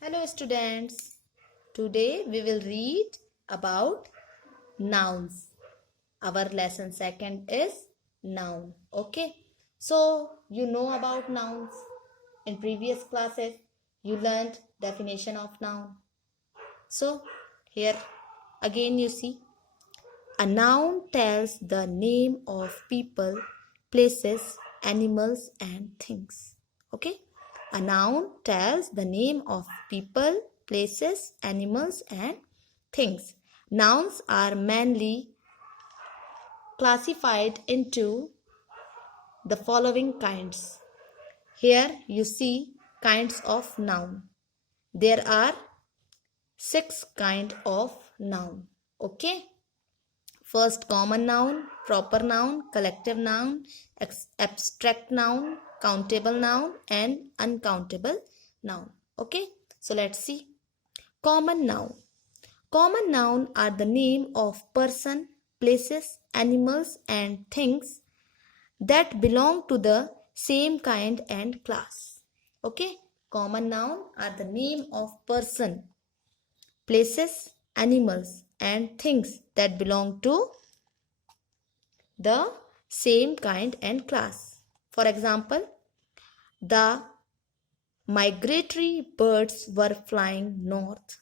Hello students. Today we will read about nouns. Our lesson second is noun. Okay. So you know about nouns. In previous classes you learned definition of noun. So here again you see a noun tells the name of people, places, animals and things. Okay? A noun tells the name of people, places, animals and things. Nouns are mainly classified into the following kinds. Here you see kinds of noun. There are 6 kind of noun. Okay? First, common noun, proper noun, collective noun, abstract noun, countable noun and uncountable noun. Okay, so let's see. Common noun. Common noun are the name of person, places, animals and things that belong to the same kind and class. Okay, common noun are the name of person, places, animals and things that belong to the same kind and class. For example, the migratory birds were flying north.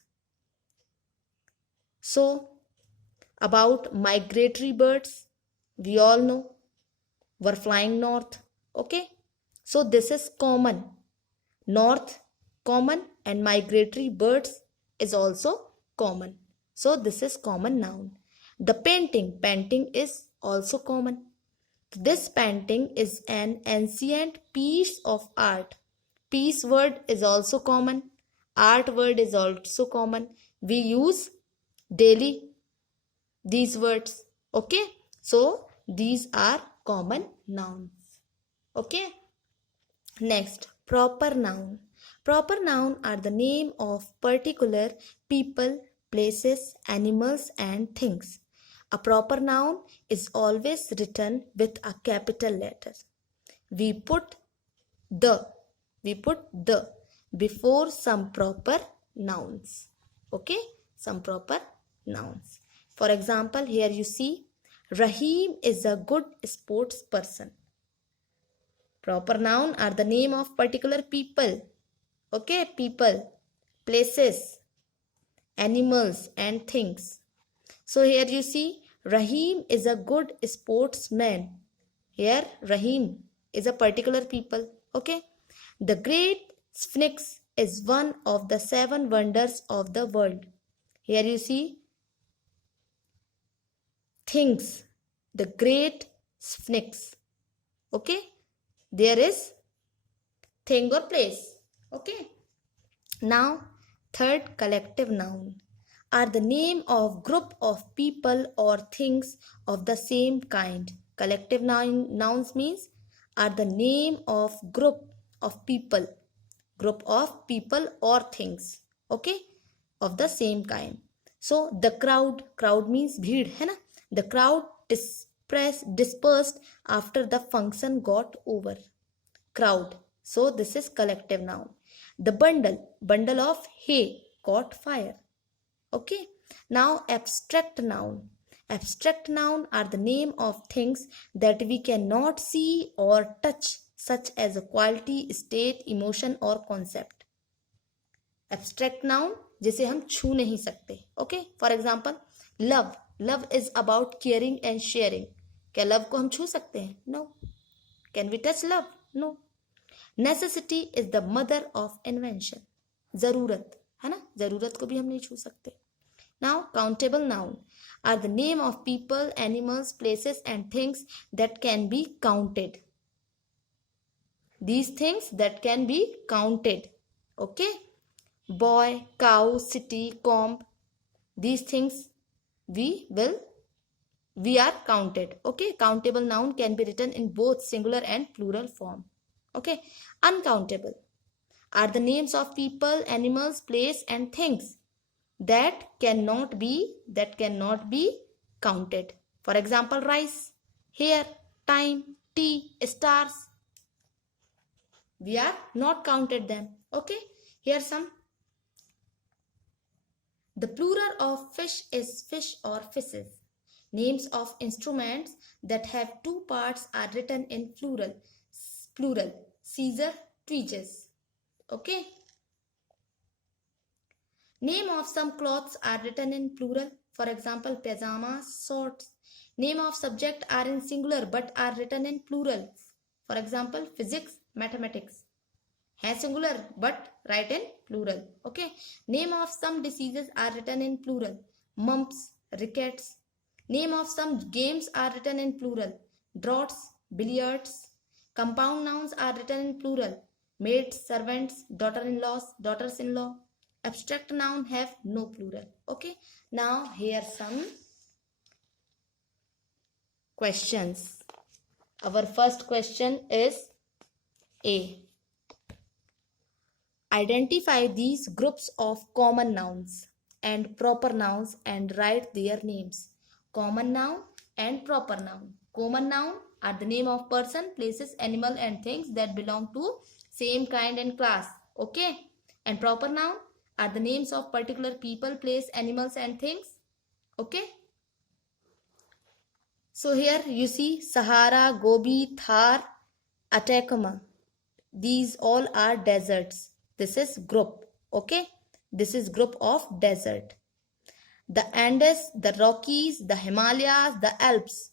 So, about migratory birds, we all know were flying north. Okay, so this is common. North common and migratory birds is also common. So this is common noun. The painting is also common. This painting is an ancient piece of art. Piece word is also common. Art word is also common. We use daily these words. Okay. So these are common nouns. Okay. Next, proper noun. Proper noun are the name of particular people, places, animals and things. A proper noun is always written with a capital letter. We put the before some proper nouns. Okay, some proper nouns. For example, here you see Rahim is a good sports person. Proper noun are the name of particular people. Okay, people, places, animals and things. So here you see Rahim is a good sportsman. Here Rahim is a particular people. Okay. The Great Sphinx is one of the 7 wonders of the world. Here you see things. The Great Sphinx. Okay. There is thing or place. Okay. Now, third, collective noun are the name of group of people or things of the same kind. Collective nouns means are the name of group of people or things, okay, of the same kind. So the crowd means bheed, hai na? The crowd dispersed after the function got over. Crowd. So this is collective noun. The bundle of hay caught fire. Okay. Now abstract noun. Abstract noun are the name of things that we cannot see or touch, such as a quality, state, emotion or concept. Abstract noun जिसे हम छू नहीं सकते. Okay. For example, love. Love is about caring and sharing. क्या love को हम छू सकते हैं? No. Can we touch love? No. Necessity is the mother of invention. जरूरत है ना, जरूरत को भी हम नहीं छू सकते. Now, countable noun are the name of people, animals, places and things that can be counted. These things that can be counted. Okay. Boy, cow, city, comb. These things we are counted. Okay. Countable noun can be written in both singular and plural form. Okay. Uncountable are the names of people, animals, place and things that cannot be counted. For example, rice, hair, time, tea, stars. We are not counted them. Okay. Here some The plural of fish is fish or fishes. Names of instruments that have two parts are written in plural. Plural. Caesar, tweezers. Okay. Name of some clothes are written in plural. For example, pajamas, shorts. Name of subject are in singular but are written in plural. For example, physics, mathematics. Hai singular but write in plural. Okay. Name of some diseases are written in plural. Mumps, rickets. Name of some games are written in plural. Draughts, billiards. Compound nouns are written in plural. Maids, servants, daughter-in-laws, daughters-in-law. Abstract noun have no plural. Okay. Now here some questions. Our first question is A. Identify these groups of common nouns and proper nouns and write their names. Common noun and proper noun. Common noun are the name of person, places, animal and things that belong to same kind and class. Okay. And proper noun are the names of particular people, place, animals and things. Okay. So here you see Sahara, Gobi, Thar, Atacama. These all are deserts. This is group. Okay. This is group of desert. The Andes, the Rockies, the Himalayas, the Alps.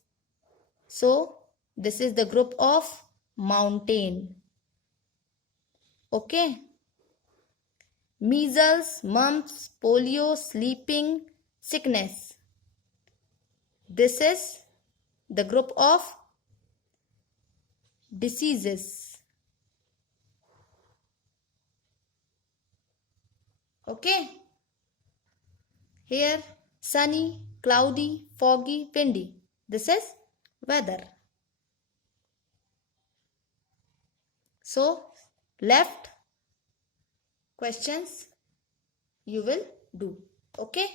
So this is the group of mountain. Okay. Measles, mumps, polio, sleeping, sickness. This is the group of diseases. Okay. Here sunny, cloudy, foggy, windy. This is weather. So left questions you will do. Okay.